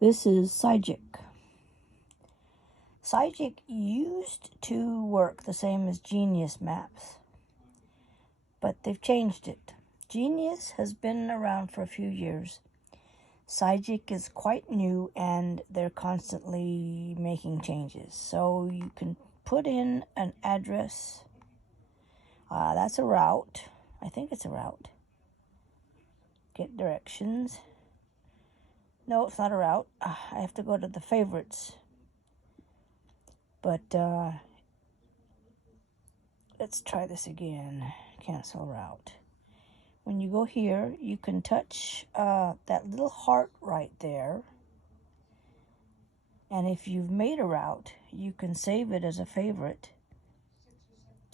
This is Sygic. Sygic used to work the same as Genius Maps, but they've changed it. Genius has been around for a few years. Sygic is quite new and they're constantly making changes. So you can put in an address. That's a route. I think it's a route. Get directions. No, it's not a route. I have to go to the favorites. But let's try this again. Cancel route. When you go here, you can touch that little heart right there. And if you've made a route, you can save it as a favorite.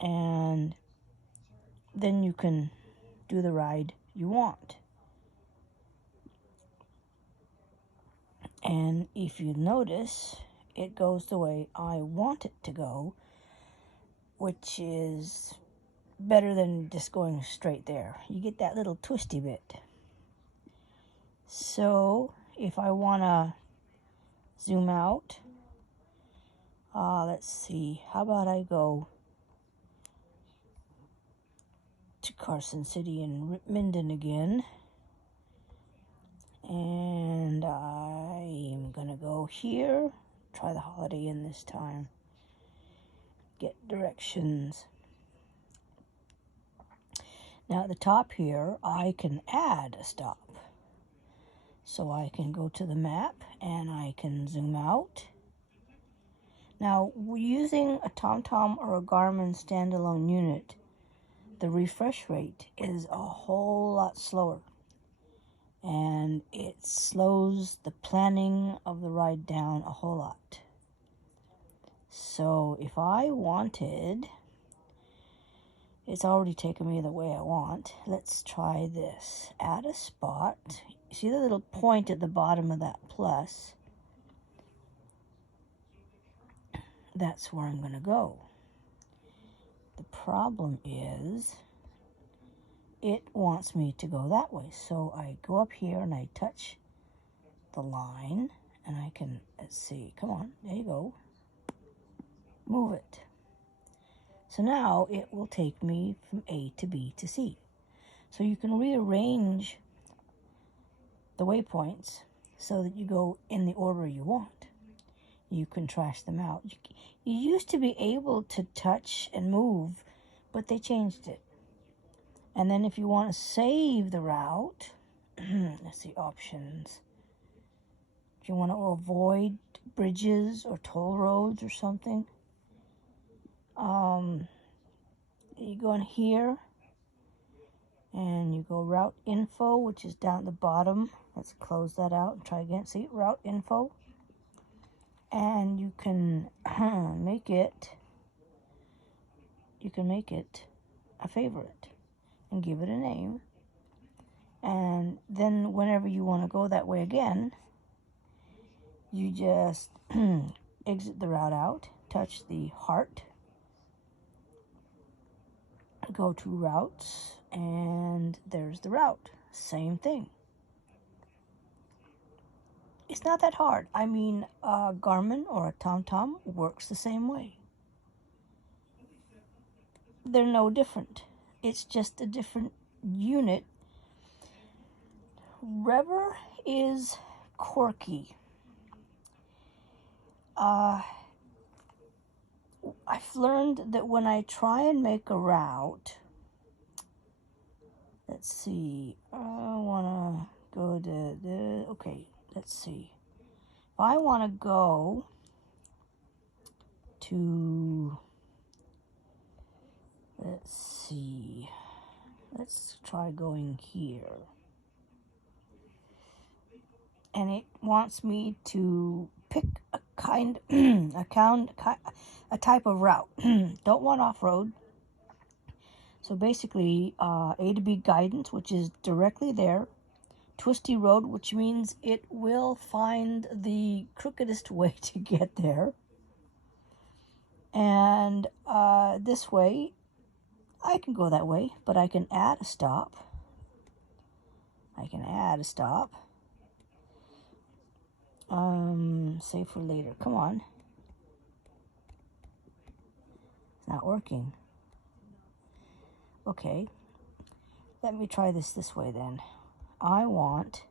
And then you can do the ride you want. And if you notice, it goes the way I want it to go, which is better than just going straight there. You get that little twisty bit. So if I want to zoom out, let's see, how about I go to Carson City and Minden again, and I'm gonna go here, try the Holiday Inn this time, get directions. Now at the top here, I can add a stop. So I can go to the map and I can zoom out. Now, using a TomTom or a Garmin standalone unit, the refresh rate is a whole lot slower. And it slows the planning of the ride down a whole lot. So if I wanted, it's already taken me the way I want. Let's try this. Add a spot. See the little point at the bottom of that plus? That's where I'm going to go. The problem is it wants me to go that way. So I go up here and I touch the line and I can, let's see, come on, there you go. Move it. So now it will take me from A to B to C. So you can rearrange the waypoints so that you go in the order you want. You can trash them out. You used to be able to touch and move, but they changed it. And then if you want to save the route, let's see, options. If you want to avoid bridges or toll roads or something, you go in here and you go route info, which is down at the bottom. Let's close that out and try again. See, route info. And you can make it a favorite and give it a name. And then whenever you want to go that way again, you just exit the route out, touch the heart, go to routes, and there's the route. Same thing. It's not that hard. I mean, a Garmin or a TomTom works the same way. They're no different. It's just a different unit. Rever is quirky. I've learned that when I try and make a route, let's see, I want to go to okay, let's see. If I want to go to, let's see, let's try going here. And it wants me to pick a a type of route. Don't want off-road. So basically, A to B guidance, which is directly there. Twisty road, which means it will find the crookedest way to get there. And this way, I can go that way, but I can add a stop. Save for later. Come on. It's not working. Okay. Let me try this way then. I want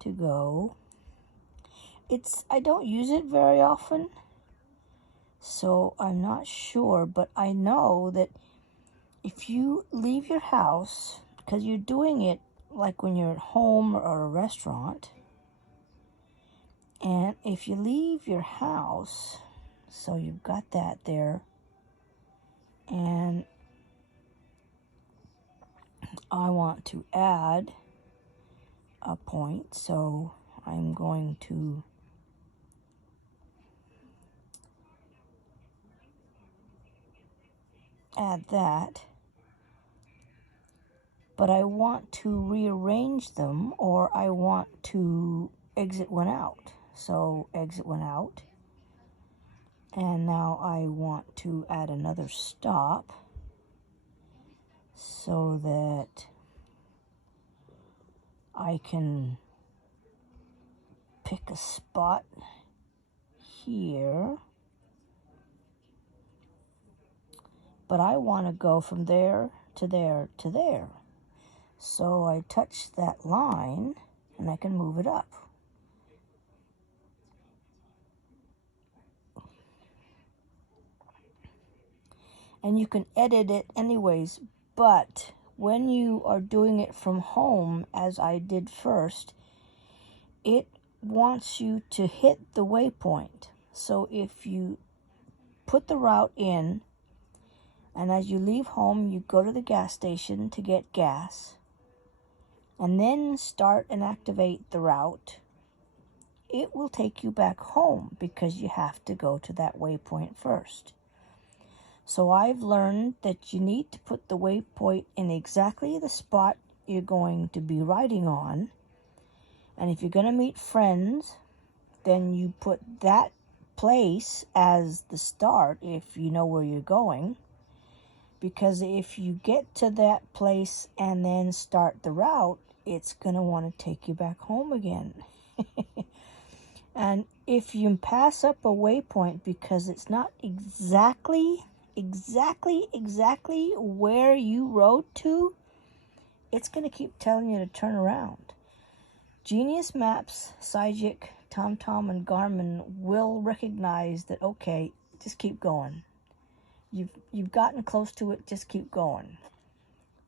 to go. I don't use it very often, so I'm not sure, but I know that if you leave your house, because you're doing it like when you're at home or a restaurant, and if you leave your house, so you've got that there, and I want to add a point, so I'm going to add that, but I want to rearrange them, or I want to exit one out. So exit one out, and now I want to add another stop so that I can pick a spot here, but I want to go from there to there to there. So I touch that line and I can move it up. And you can edit it anyways, but when you are doing it from home, as I did first, it wants you to hit the waypoint. So if you put the route in, and as you leave home, you go to the gas station to get gas, and then start and activate the route, it will take you back home because you have to go to that waypoint first. So I've learned that you need to put the waypoint in exactly the spot you're going to be riding on. And if you're going to meet friends, then you put that place as the start if you know where you're going. Because if you get to that place and then start the route, it's going to want to take you back home again. And if you pass up a waypoint because it's not exactly where you rode to, it's going to keep telling you to turn around. Genius Maps, Sygic, TomTom, and Garmin will recognize that, okay, just keep going. You've gotten close to it, just keep going.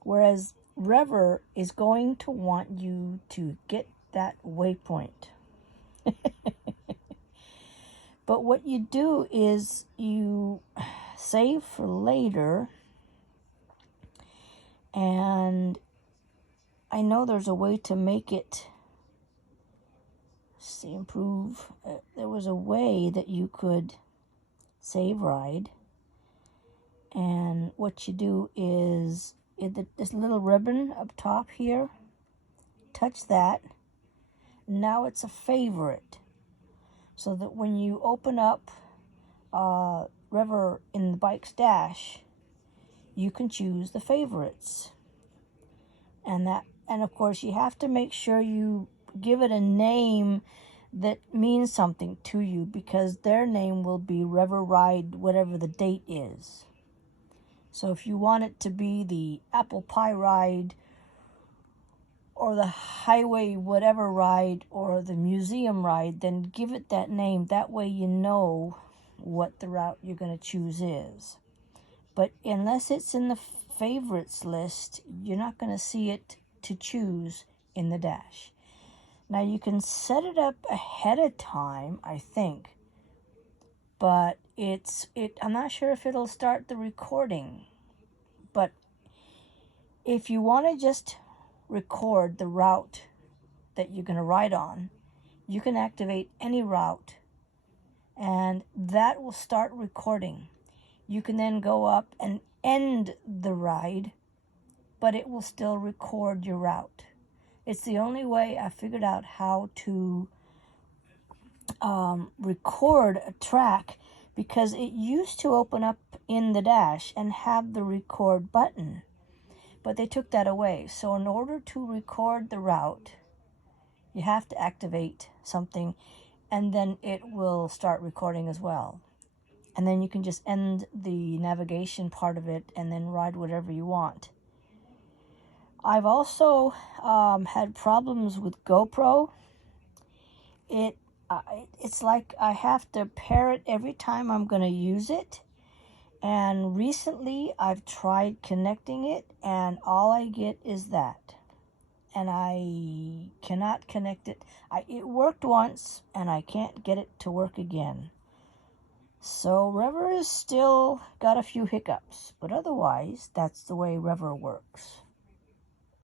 Whereas Rever is going to want you to get that waypoint. But what you do is you save for later, and I know there's a way to make it, improve. There was a way that you could save ride, and what you do is this little ribbon up top here, touch that. Now it's a favorite, so that when you open up Rever in the bike's dash, you can choose the favorites. And of course you have to make sure you give it a name that means something to you, because their name will be Rever Ride, whatever the date is. So if you want it to be the apple pie ride, or the highway whatever ride, or the museum ride, then give it that name. That way you know what the route you're going to choose is. But unless it's in the favorites list, you're not going to see it to choose in the dash. Now you can set it up ahead of time, I think, but I'm not sure if it'll start the recording. But if you want to just record the route that you're going to ride on, you can activate any route, and that will start recording. You can then go up and end the ride, but it will still record your route. It's the only way I figured out how to record a track, because it used to open up in the dash and have the record button, but they took that away. So in order to record the route, You have to activate something, and then it will start recording as well. And then you can just end the navigation part of it and then ride whatever you want. I've also had problems with GoPro. It's like I have to pair it every time I'm going to use it. And recently I've tried connecting it, and all I get is that. And I cannot connect it. It worked once, and I can't get it to work again. So Rever has still got a few hiccups, but otherwise, that's the way Rever works.